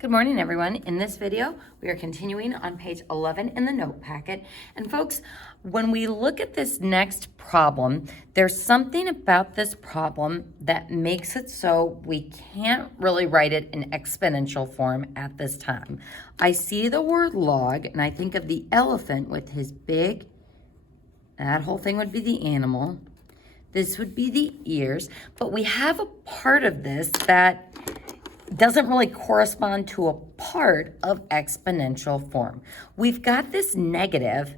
Good morning, everyone. In this video, we are continuing on page 11 in the note packet. And folks, when we look at this next problem, there's something about this problem that makes it so we can't really write it in exponential form at this time. I see the word log, and I think of the elephant with his big, that whole thing would be the animal. This would be the ears, but we have a part of this that doesn't really correspond to a part of exponential form. We've got this negative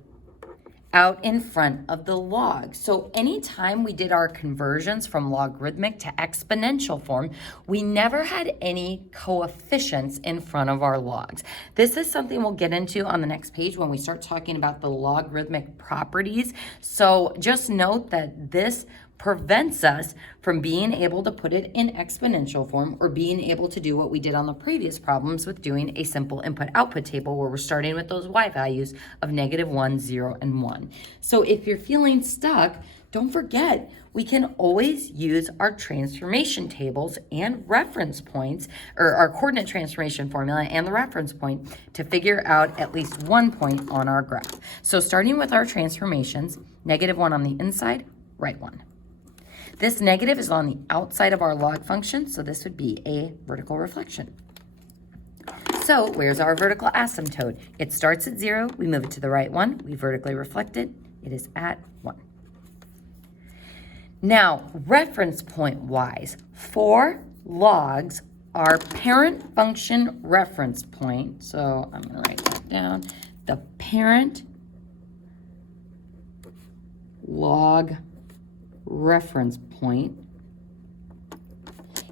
out in front of the log. So anytime we did our conversions from logarithmic to exponential form, we never had any coefficients in front of our logs. This is something we'll get into on the next page when we start talking about the logarithmic properties. So just note that this prevents us from being able to put it in exponential form or being able to do what we did on the previous problems with doing a simple input-output table where we're starting with those y values of -1, 0, and 1. So if you're feeling stuck, don't forget, we can always use our transformation tables and reference points, or our coordinate transformation formula and the reference point to figure out at least one point on our graph. So starting with our transformations, -1 on the inside, write 1. This negative is on the outside of our log function, so this would be a vertical reflection. So where's our vertical asymptote? It starts at 0, we move it to the right one, we vertically reflect it, it is at 1. Now, reference point wise, for logs, our parent function reference point, so I'm gonna write that down, the parent log reference point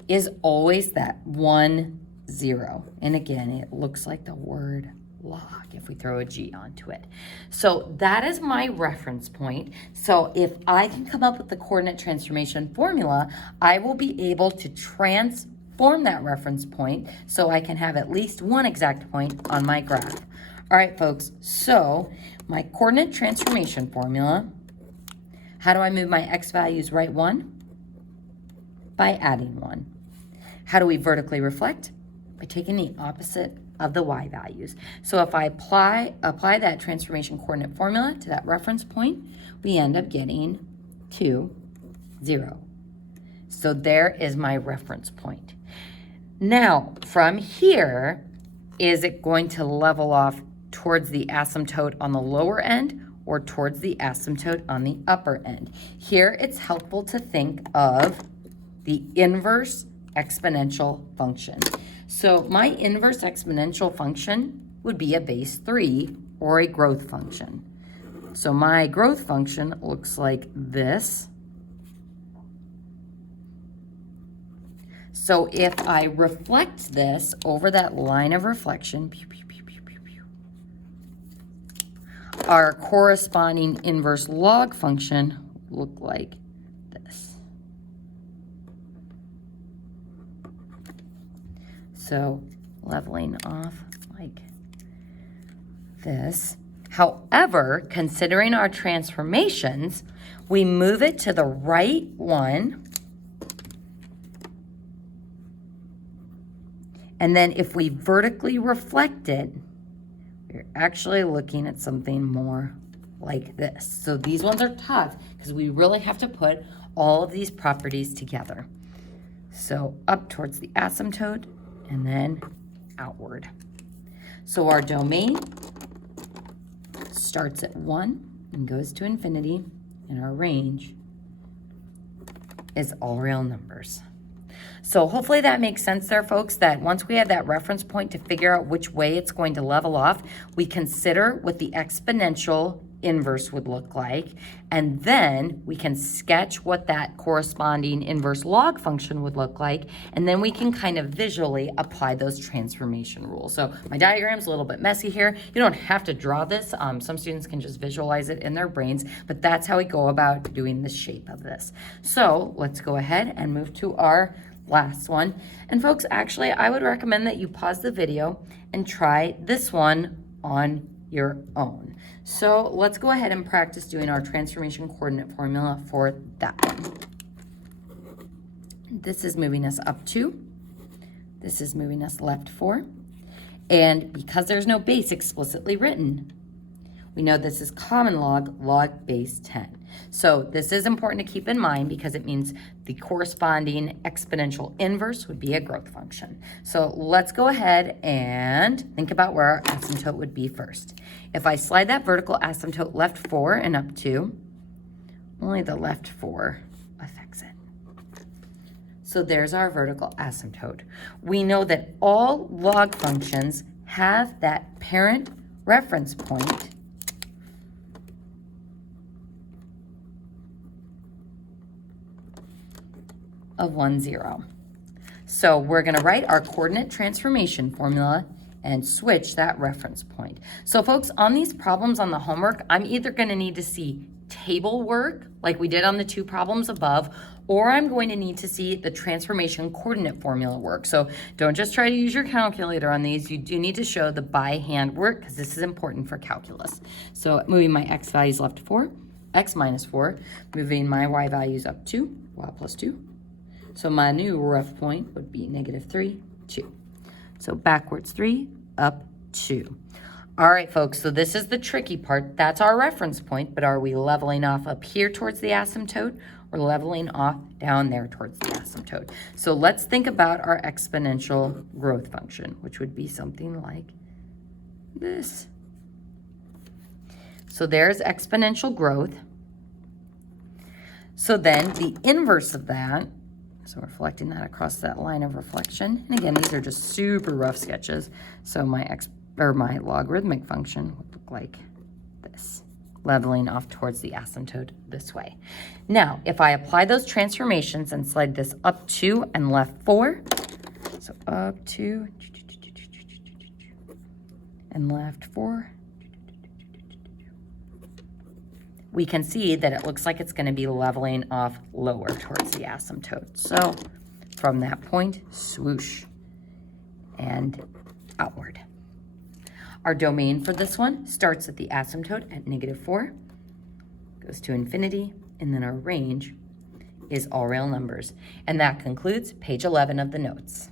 is always that 1, 0. And again, it looks like the word log if we throw a G onto it. So that is my reference point. So if I can come up with the coordinate transformation formula, I will be able to transform that reference point so I can have at least one exact point on my graph. All right, folks, so my coordinate transformation formula, how do I move my x values right 1? By adding 1. How do we vertically reflect? By taking the opposite of the y values. So if I apply that transformation coordinate formula to that reference point, we end up getting 2, 0. So there is my reference point. Now, from here, is it going to level off towards the asymptote on the lower end or towards the asymptote on the upper end? Here, it's helpful to think of the inverse exponential function. So my inverse exponential function would be a base 3 or a growth function. So my growth function looks like this. So if I reflect this over that line of reflection, our corresponding inverse log function look like this. So leveling off like this. However, considering our transformations, we move it to the right one. And then if we vertically reflect it, we're actually looking at something more like this. So these ones are tough because we really have to put all of these properties together. So up towards the asymptote and then outward. So our domain starts at 1 and goes to infinity, and our range is all real numbers. So hopefully that makes sense there, folks, that once we have that reference point to figure out which way it's going to level off, we consider what the exponential inverse would look like, and then we can sketch what that corresponding inverse log function would look like, and then we can kind of visually apply those transformation rules. So my diagram's a little bit messy here. You don't have to draw this. Some students can just visualize it in their brains, but that's how we go about doing the shape of this. So let's go ahead and move to our last one. And folks, actually, I would recommend that you pause the video and try this one on your own. So let's go ahead and practice doing our transformation coordinate formula for that one. This is moving us up 2. This is moving us left 4. And because there's no base explicitly written, we know this is common log base 10. So this is important to keep in mind because it means the corresponding exponential inverse would be a growth function. So let's go ahead and think about where our asymptote would be first. If I slide that vertical asymptote left 4 and up 2, only the left 4 affects it. So there's our vertical asymptote. We know that all log functions have that parent reference point of 1, 0. So we're going to write our coordinate transformation formula and switch that reference point. So folks, on these problems on the homework, I'm either going to need to see table work like we did on the 2 problems above, or I'm going to need to see the transformation coordinate formula work. So don't just try to use your calculator on these. You do need to show the by hand work because this is important for calculus. So moving my x values left 4, x minus 4, moving my y values up 2, y plus 2. So my new rough point would be -3, 2. So backwards 3, up 2. All right, folks, so this is the tricky part. That's our reference point, but are we leveling off up here towards the asymptote or leveling off down there towards the asymptote? So let's think about our exponential growth function, which would be something like this. So there's exponential growth. So then the inverse of that, so reflecting that across that line of reflection. And again, these are just super rough sketches. So my logarithmic function would look like this, leveling off towards the asymptote this way. Now, if I apply those transformations and slide this up 2 and left 4, so up 2 and left 4, we can see that it looks like it's going to be leveling off lower towards the asymptote. So from that point, swoosh and outward. Our domain for this one starts at the asymptote at -4, goes to infinity, and then our range is all real numbers. And that concludes page 11 of the notes.